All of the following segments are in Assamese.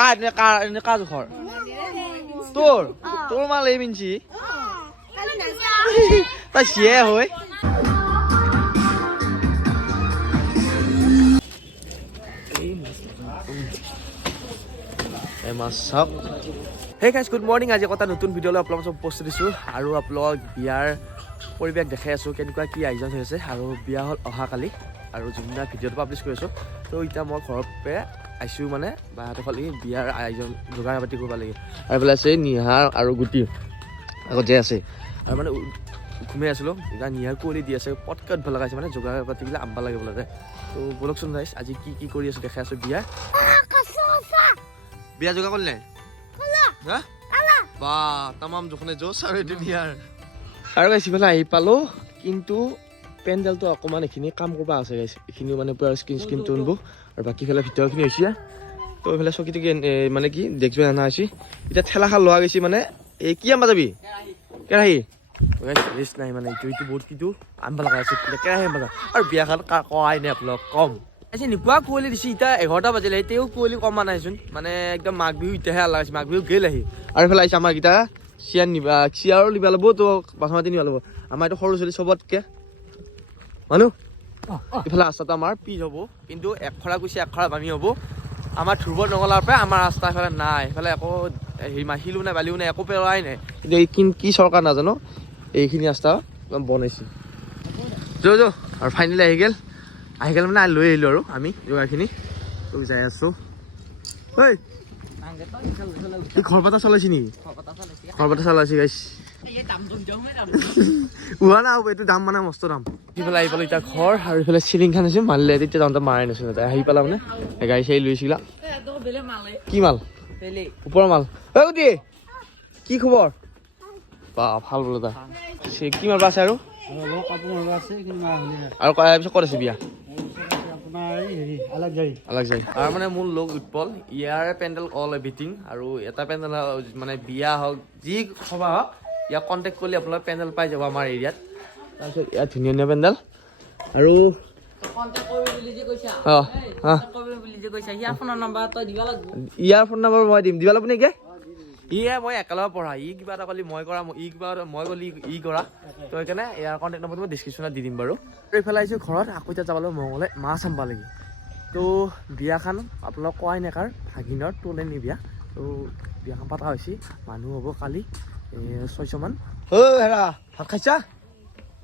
কাৰ ঘৰ তোৰ তোৰ মাল এই পিন্ধি তাই চিয়ে হয় Hey guys, good morning. আজি এটা নতুন ভিডিঅ'লৈ আপোনালোকক চব পোষ্ট দিছোঁ আৰু আপোনালোকক বিয়াৰ পৰিৱেশ দেখাই আছোঁ কেনেকুৱা কি আয়োজন হৈ আছে আৰু বিয়া হ'ল অহাকালি আৰু যোনদিনা ভিডিঅ'টো পাব্লিছ কৰি আছোঁ তো এতিয়া মই ঘৰৰ পৰা আহিছোঁ মানে বাহঁতৰ ফালে বিয়াৰ আয়োজন যোগাৰ পাতি কৰিব লাগে আৰু এইফালে আছে নিহাৰ আৰু গুটি আগত যে আছে আৰু মানে ঘুমাই আছিলোঁ এতিয়া নিহাৰ কুঁৱলী দি আছে পটকৈ ভাল লগাইছে মানে যোগাৰ পাতিবিলাক আনিব লাগে বোলে তো বলকচোন গাইছ আজি কি কি কৰি আছোঁ দেখাই আছোঁ বিয়া যোগাৰ কৰিলে বা তামাম জখনে জোচ আৰু এইটো নিয়াৰ আৰু গাইছ ইফালে আহি পালোঁ কিন্তু পেণ্ডেলটো অকণমান এইখিনি কাম কৰিব আছে গাইছ এইখিনিও মানে পূৰা স্ক্ৰীণ তুনব আৰু বাকী ফালে ভিতৰখিনি হৈছে তো এইফালে চকী টকী মানে কি ডেস্কবেঞ্চ অনা হৈছে এতিয়া ঠেলা খাল লোৱা গৈছে মানে এই কি আনিব যাবি কেৰাহী ৰেষ্ট নাই মানে এইটো বহুত কিন্তু আনিব লগা আছে কেৰাহী আনিব আৰু বিয়াখন কৰাই নাই আপোনালোক কম আজি নিপুৱা কুঁৱলী দিছে এতিয়া 11টা বাজিলে এতিয়াও কুঁৱলী কমা নাইচোন মানে একদম মাঘ বিহু এতিয়াহে আল্লাহ হৈছে মাঘ বিহু গেল আহি আৰু এইফালে আহিছে আমাৰ কেইটা চিয়াৰ নিবা চিয়াৰো নিবা ল'ব তো বাচমতি নিবা ল'ব আমাৰ এইটো সৰু ছোৱালী চবতকে মানুহ ইফালে ৰাস্তাটো আমাৰ পিচ হ'ব কিন্তু একখৰা গৈছে একখৰা বামি হ'ব আমাৰ ধ্ৰুৱ নগলাৰ পৰা আমাৰ ৰাস্তা এইফালে নাই এইফালে একো হেৰি মাহিলো নাই বালিও নাই একো পেলাই নাই কিন্তু এই কি চৰকাৰ নাজানো এইখিনি ৰাস্তা বনাইছে যো আৰু ফাইনেলি আহি গ'ল মানে লৈ আহিলোঁ আৰু আমি যোগাৰখিনি তো যাই আছোঁ ঐ ঘৰ পাতা চলাইছে নেকি ঘৰ পাতা চলাইছে গাইছ উহা না এইটো দাম মানে মস্ত দাম ইফালে আহি পালোঁ এতিয়া ঘৰ আৰু ইফালে চিলিংখন আছে মাৰিলে তেতিয়া দামটো মাৰাই নাছিলে তাই আহি পালা মানে গাড়ী চাড়ী লৈছিলা কি মাল ওপৰৰ মাল ঐ গুটি কি খবৰ বা ভাল বোলো তা কি মাৰিব আছে আৰু তাৰপিছত ক'ত আছে বিয়া আলাকজাৰী আৰু মানে মোৰ লগ উৎপল ইয়াৰে পেণ্ডেল অল এভৰিথিং আৰু এটা পেণ্ডেল মানে বিয়া হওক যি সভা হওক ইয়াক কণ্টেক্ট কৰিলে আপোনালোকে পেণ্ডেল পাই যাব আমাৰ এৰিয়াত তাৰপিছত ইয়াত ধুনীয়া ধুনীয়া পেণ্ডেল আৰু ইয়াৰ ফোন নম্বৰ মই দিম দিবা লাগিব নেকি মই একেলগে পঢ়া ই কিবা এটা ক'লি মই কৰা ই কিবা মই ক'লি ই কৰা তো সেইকাৰণে ইয়াৰ কণ্টেক্ট নম্বৰটো মই ডিছক্ৰিপশ্যনত দি দিম বাৰু এইফালে আহিছোঁ ঘৰত আকৌ এতিয়া যাবলৈ মঙলে মাছ আনিব লাগে তো বিয়াখন আপোনালোক কোৱাই নেকাৰ ভাগিনৰ তোলেনি বিয়া তো বিয়াখন পতা হৈছে মানুহ হ'ব কালি 600মান হেৰা ভাত খাইছা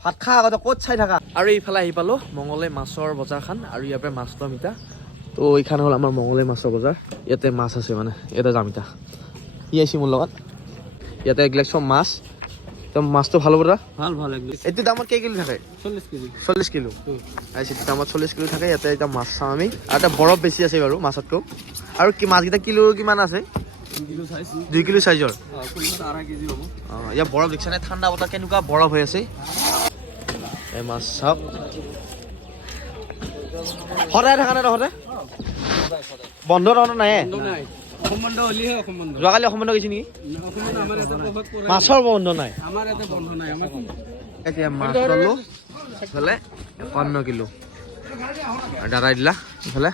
ভাত খা আগতে ক'ত চাই থাকা আৰু এইফালে আহি পালোঁ মঙলে মাছৰ বজাৰখন আৰু ইয়াৰ পৰা মাছ ল'ম এতিয়া তো এইখন হ'ল আমাৰ মঙলে মাছৰ বজাৰ ইয়াতে মাছ আছে মানে ইয়াতে যাম এতিয়া ই আহিছে মোৰ লগত ইয়াতে এইবিলাক চব মাছ তো মাছটো ভাল হ'ব দাদা ভাল এইটো দামত কেই কিলো থাকে 40 কিলো আহিছে দামত 40 কিলো থাকে ইয়াতে এতিয়া মাছ চাওঁ আমি আৰু এটা বৰফ বেছি আছে বাৰু মাছতকৈ আৰু কি মাছকেইটা কিলো কিমান আছে 2 কিলো চাইজৰ ইয়াৰ বৰফ দেখিছে নে ঠাণ্ডা বতৰ কেনেকুৱা বৰফ হৈ আছে এই মাছ চাওক সদায় থকা নাই তহঁতে বন্ধ তহঁতৰ নাই যোৱাকালি অসম্বন্ধ গৈছে নেকি মাছৰ বন্ধ নাই এতিয়া মাছ ল'লোঁ ইফালে 51 কিলো আৰু দাদাই দিলা ইফালে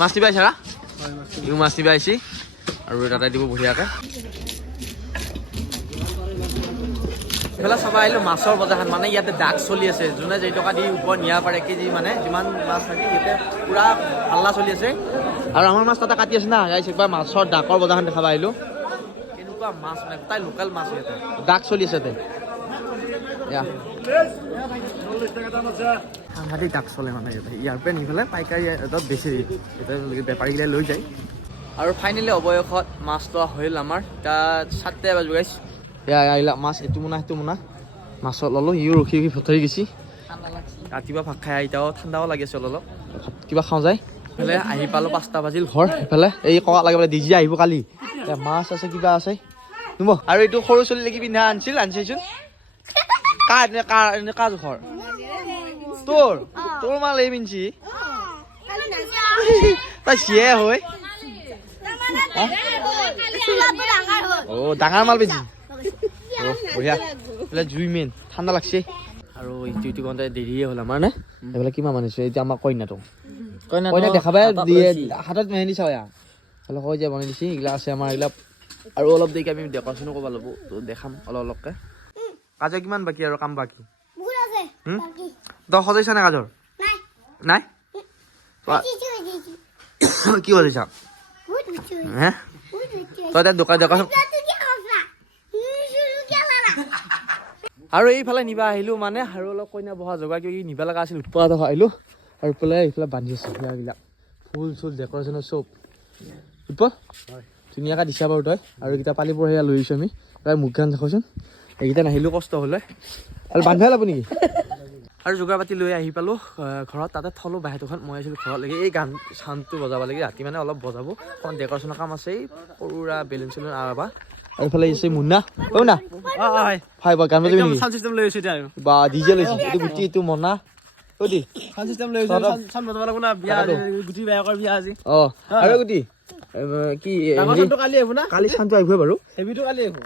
মাছ নিবা আহিছা ইও মাছ নিবা আহিছে আৰু দাদাই দিব বঢ়িয়াকৈ এইফালে চাব আহিলোঁ মাছৰ বজাৰখন মানে ইয়াতে ডাক চলি আছে যোনে যেই টকা দি ওপৰত নিয়া পাৰে কেজি মানে যিমান মাছ থাকে ইয়াতে পূৰা হাল্লা চলি আছে আৰু আমাৰ মাছ তাতে কাটি আছে না গাইছ একবাৰ মাছৰ ডাকৰ বজাৰখন দেখাব আহিলোঁ কেনেকুৱা মাছ মানে গোটাই লোকেল মাছ ইয়াতে ডাক চলি আছে ইয়াতে সাংঘাতিক ডাক চলে মানে ইয়াৰ পৰা নি পেলাই পাইকাৰী এটাত বেছি এতিয়া বেপাৰীগিলাই লৈ যায় আৰু ফাইনেলি অৱশেষত মাছ লোৱা হ'ল আমাৰ এতিয়া 7টা বাজিব গাইছ এয়া আহিলা মাছ এইটো মোনা মাছত ল'লোঁ ইও ৰখি ভতৰি গৈছে ৰাতিপুৱা ভাত খাই এতিয়াও ঠাণ্ডাও লাগি আছে অলপ ভাত কিবা খাওঁ যায় এইফালে আহি পালোঁ 5টা বাজিল ঘৰ এইফালে এই ককা লাগে বোলে ডিজি আহিব কালি এতিয়া মাছ আছে কিবা আছে আৰু এইটো সৰু ছোৱালী লাগি পিন্ধা আনিছেচোন কাৰ ঘৰ তোৰ মাল এই পিন্ধি তাই চিয়ে হয় ডাঙৰ মাল পিন্ধি বঢ়িয়া এইফালে জুই মেইন ঠাণ্ডা লাগছে আৰু ইটো কওঁতে দেৰিয়ে হ'ল আমাৰ নে এইফালে কিমান মানিছোঁ এতিয়া আমাৰ কইনাটো কইনা দেখাবাই দিয়ে হাতত মেহেন্দি চাওঁ ইফালে হৈ যায় বনাই দিছে এইগিলা আছে আমাৰ এইগিলা আৰু অলপ দেৰিকে আমি ডেকৰেশ্যনো কৰিব লাগিব তো দেখাম অলপকৈ কাজৰ কিমান বাকী আৰু কাম বাকী তই সজাইছা নে কাজৰ নাই কি কৰিছা হে তই এতিয়া দোকান আৰু এইফালে নিবা আহিলোঁ মানে আৰু অলপ কইনা বহা জগা কিবা কিবি নিবা লগা আছিল উৎপাত আহিলোঁ আৰু এইফালে বান্ধি আছোঁ সেইবিলাক ফুল চুল ডেকৰেশ্যনৰ চব উৎপল ধুনীয়াকৈ দিছা বাৰু তই আৰু এইকেইটা পালি পৰা সেয়া লৈ আহিছোঁ আমি তই মুখখন দেখোচোন এইকেইটা নাহিলেও কষ্ট হ'লে আৰু বান্ধাই ল'ব নেকি আৰু যোগাৰ পাতি লৈ আহি পালোঁ ঘৰত তাতে থলোঁ বাহিৰটোখন মই আছিলোঁ ঘৰলৈকে এই গান চাউণ্ডটো বজাব লাগে ৰাতি মানে অলপ বজাব অকণমান ডেকৰেশ্যনৰ কাম আছে পুৰা বেলুন চেলুন আৰু এইফালে আহিছে মুন্না না ভাই বা গান বজাবি নেকি সাউণ্ড চিষ্টেম লৈ আহিছোঁ এতিয়া বা ডিজে লৈছোঁ এইটো গুটি এইটো মনা ঐ দি সাউণ্ড চিষ্টেম লৈ আহিছোঁ চাউণ্ড বজাব লাগিব না বিয়া গুটি বায়েকৰ বিয়া আজি আৰু গুটি কি কালি আহিব না কালি চাউণ্ডটো আহিবই বাৰু হেভিটো কালি আহিব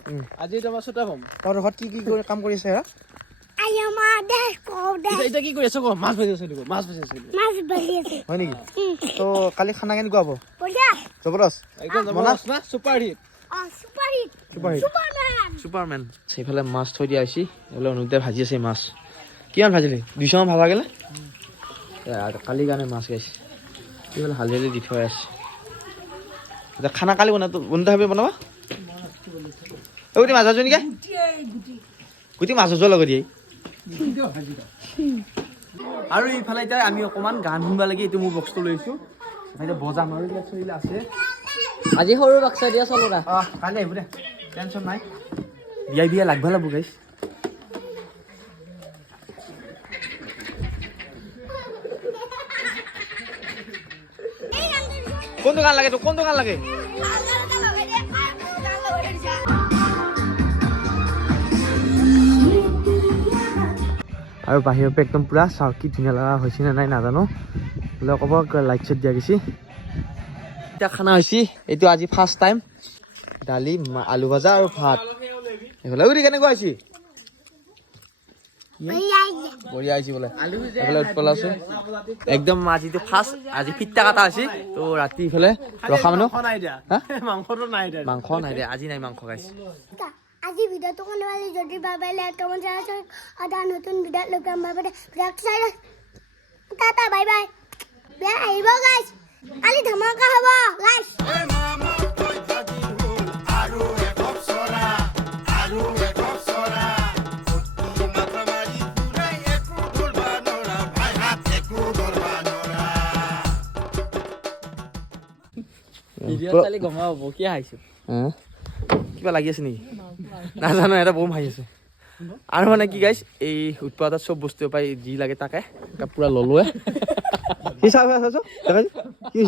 আজি তোমাৰ চোতা পাম তোৰ ঘৰত কি কি কাম কৰি আছে এতিয়া কি কৰি আছ মাছ ভাজি আছে হয় নেকি তো কালি খানা কেনেকুৱা হ'ব জবৰদস্ত একদম জবৰদস্ত না ছুপাৰ হিট ছুপাৰমেন সেইফালে মাছ থৈ দিয়া হৈছে এইফালে অনুপদাই ভাজি আছে মাছ কিমান ভাজিলি 200 মান ভাবা গ'লে কালি কাৰণে মাছ গাইছে এইফালে হালধি দি থৈ আছে এতিয়া খানা কালি বনাতে ভাবি বনাবা গুটি মাছ ভাজো নেকি গুটি মাছ ভাজোৱাৰ লগত দিয়ে আৰু এইফালে এতিয়া আমি অকণমান গান শুনিব লাগে এইটো মোৰ বক্সটো লৈছোঁ এতিয়া বজাম আৰু চলিলে আছে আজি সৰু বাক্সা দিয়া চলো না কালি আহিব দে টেনশ্যন নাই বিয়া লাগবা লাগব গাইছ কোনটো গান লাগে তোক কোনটো গান লাগে আৰু বাহিৰৰ পৰা একদম পুৰা চাওঁ কি ধুনীয়া লগা হৈছে নে নাই নাজানো বোলে ক'ব লাইট চাইট দিয়া গৈছে এতিয়া খানা হৈছে এইটো আজি ফাৰ্ষ্ট টাইম দালি আলু ভাজা আৰু ভাত এইফালে উঠি কেনেকুৱা হৈছে বঢ়িয়া হৈছে বোলে এইফালে উৎপল আছে একদম আজিতো ফাৰ্ষ্ট আজি ফিটা কাটা হৈছে তো ৰাতি ইফালে ৰখা মানুহ মাংস নাই দে আজি নাই মাংস খাইছে আজি ভিডিওটো কোনোবাই যদি বাবাই লাইক কমেন্ট আছে আদা নতুন ভিডিও লগাম বাবাই টাটা বাই বাই বেয়া আহিব গাইস কালি ধমাকা হ'ব গাইস কিবা লাগি আছে নেকি নাজানো এটা বম ভাই আছে আৰু মানে কি গাইছ এই উৎপাদত চব বস্তু পাই যি লাগে তাকে পুৰা ললোৱে কি